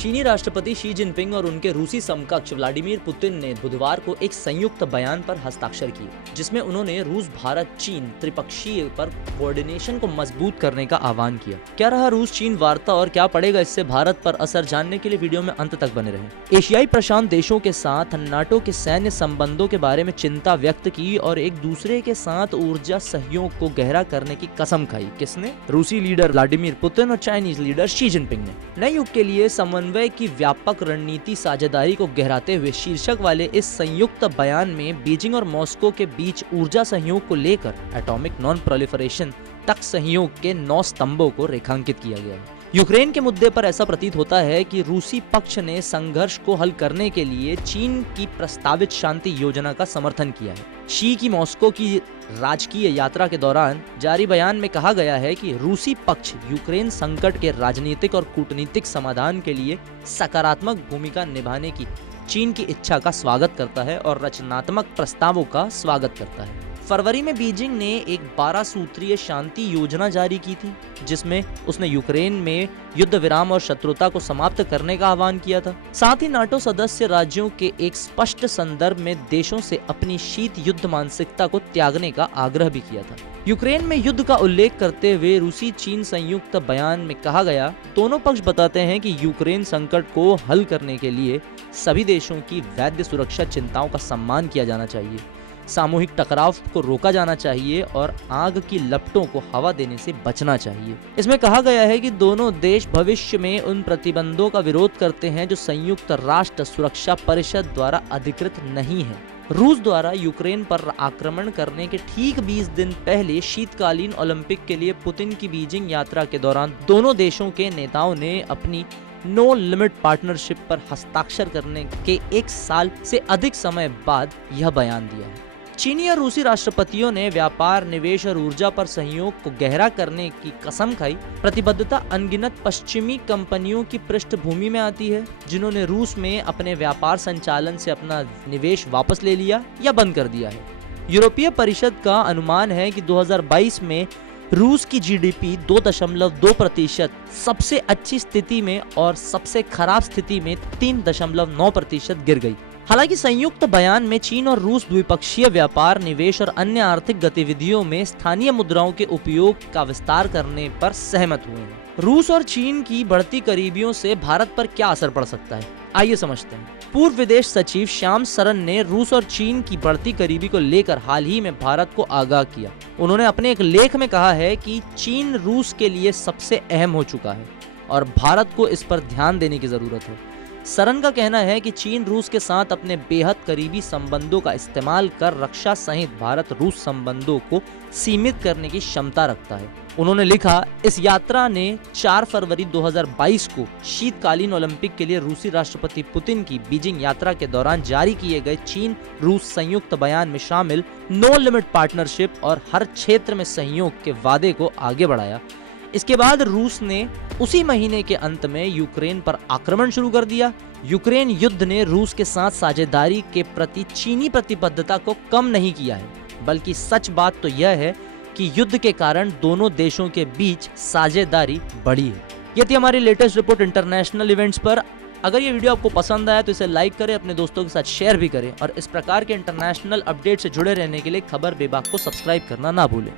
चीनी राष्ट्रपति Xi Jinping और उनके रूसी समकक्ष व्लादिमीर पुतिन ने बुधवार को एक संयुक्त बयान पर हस्ताक्षर किए, जिसमें उन्होंने रूस भारत चीन त्रिपक्षीय पर कोऑर्डिनेशन को मजबूत करने का आह्वान किया। क्या रहा रूस चीन वार्ता और क्या पड़ेगा इससे भारत पर असर, जानने के लिए वीडियो में अंत तक बने रहें। एशियाई प्रशांत देशों के साथ नाटो के सैन्य संबंधों के बारे में चिंता व्यक्त की और एक दूसरे के साथ ऊर्जा सहयोग को गहरा करने की कसम खाई। किसने? रूसी लीडर व्लादिमीर पुतिन और चाइनीज लीडर शी जिनपिंग ने। नए युग के लिए समन्वय की व्यापक रणनीति साझेदारी को गहराते हुए शीर्षक वाले इस संयुक्त बयान में बीजिंग और मॉस्को के बीच ऊर्जा सहयोग को लेकर एटॉमिक नॉन प्रोलिफरेशन तक सहयोग के 9 स्तंभों को रेखांकित किया गया है। यूक्रेन के मुद्दे पर ऐसा प्रतीत होता है कि रूसी पक्ष ने संघर्ष को हल करने के लिए चीन की प्रस्तावित शांति योजना का समर्थन किया है। शी की मॉस्को की राजकीय यात्रा के दौरान जारी बयान में कहा गया है कि रूसी पक्ष यूक्रेन संकट के राजनीतिक और कूटनीतिक समाधान के लिए सकारात्मक भूमिका निभाने की चीन की इच्छा का स्वागत करता है और रचनात्मक प्रस्तावों का स्वागत करता है। फरवरी में बीजिंग ने एक 12 सूत्रीय शांति योजना जारी की थी, जिसमें उसने यूक्रेन में युद्ध विराम और शत्रुता को समाप्त करने का आह्वान किया था। साथ ही नाटो सदस्य राज्यों के एक स्पष्ट संदर्भ में देशों से अपनी शीत युद्ध मानसिकता को त्यागने का आग्रह भी किया था। यूक्रेन में युद्ध का उल्लेख करते हुए रूसी चीन संयुक्त बयान में कहा गया, दोनों पक्ष बताते हैं कि यूक्रेन संकट को हल करने के लिए सभी देशों की वैध सुरक्षा चिंताओं का सम्मान किया जाना चाहिए, सामूहिक टकराव को रोका जाना चाहिए और आग की लपटों को हवा देने से बचना चाहिए। इसमें कहा गया है कि दोनों देश भविष्य में उन प्रतिबंधों का विरोध करते हैं जो संयुक्त राष्ट्र सुरक्षा परिषद द्वारा अधिकृत नहीं है। रूस द्वारा यूक्रेन पर आक्रमण करने के ठीक 20 दिन पहले शीतकालीन ओलंपिक के लिए पुतिन की बीजिंग यात्रा के दौरान दोनों देशों के नेताओं ने अपनी नो लिमिट पार्टनरशिप पर हस्ताक्षर करने के 1 साल से अधिक समय बाद यह बयान दिया है। चीनी और रूसी राष्ट्रपतियों ने व्यापार, निवेश और ऊर्जा पर सहयोग को गहरा करने की कसम खाई। प्रतिबद्धता अनगिनत पश्चिमी कंपनियों की पृष्ठभूमि में आती है, जिन्होंने रूस में अपने व्यापार संचालन से अपना निवेश वापस ले लिया या बंद कर दिया है। यूरोपीय परिषद का अनुमान है कि 2022 में रूस की जीडीपी 2.2%, सबसे अच्छी स्थिति में और सबसे खराब स्थिति में 3.9% गिर गई। हालांकि संयुक्त बयान में चीन और रूस द्विपक्षीय व्यापार, निवेश और अन्य आर्थिक गतिविधियों में स्थानीय मुद्राओं के उपयोग का विस्तार करने पर सहमत हुए हैं। रूस और चीन की बढ़ती करीबियों से भारत पर क्या असर पड़ सकता है, आइए समझते हैं। पूर्व विदेश सचिव श्याम सरन ने रूस और चीन की बढ़ती करीबी को लेकर हाल ही में भारत को आगाह किया। उन्होंने अपने एक लेख में कहा है कि चीन रूस के लिए सबसे अहम हो चुका है और भारत को इस पर ध्यान देने की जरूरत है। सरन का कहना है कि चीन रूस के साथ अपने बेहद करीबी संबंधों का इस्तेमाल कर रक्षा सहित भारत रूस संबंधों को सीमित करने की क्षमता रखता है। उन्होंने लिखा, इस यात्रा ने 4 फरवरी 2022 को शीतकालीन ओलंपिक के लिए रूसी राष्ट्रपति पुतिन की बीजिंग यात्रा के दौरान जारी किए गए चीन रूस संयुक्त बयान में शामिल नो लिमिट पार्टनरशिप और हर क्षेत्र में सहयोग के वादे को आगे बढ़ाया। इसके बाद रूस ने उसी महीने के अंत में यूक्रेन पर आक्रमण शुरू कर दिया। यूक्रेन युद्ध ने रूस के साथ साझेदारी के प्रति चीनी प्रतिबद्धता को कम नहीं किया है, बल्कि सच बात तो यह है कि युद्ध के कारण दोनों देशों के बीच साझेदारी बढ़ी है। ये थी हमारी लेटेस्ट रिपोर्ट इंटरनेशनल इवेंट्स पर। अगर ये वीडियो आपको पसंद आया तो इसे लाइक करें, अपने दोस्तों के साथ शेयर भी करें और इस प्रकार के इंटरनेशनल अपडेट से जुड़े रहने के लिए खबर बेबाक को सब्सक्राइब करना ना भूलें।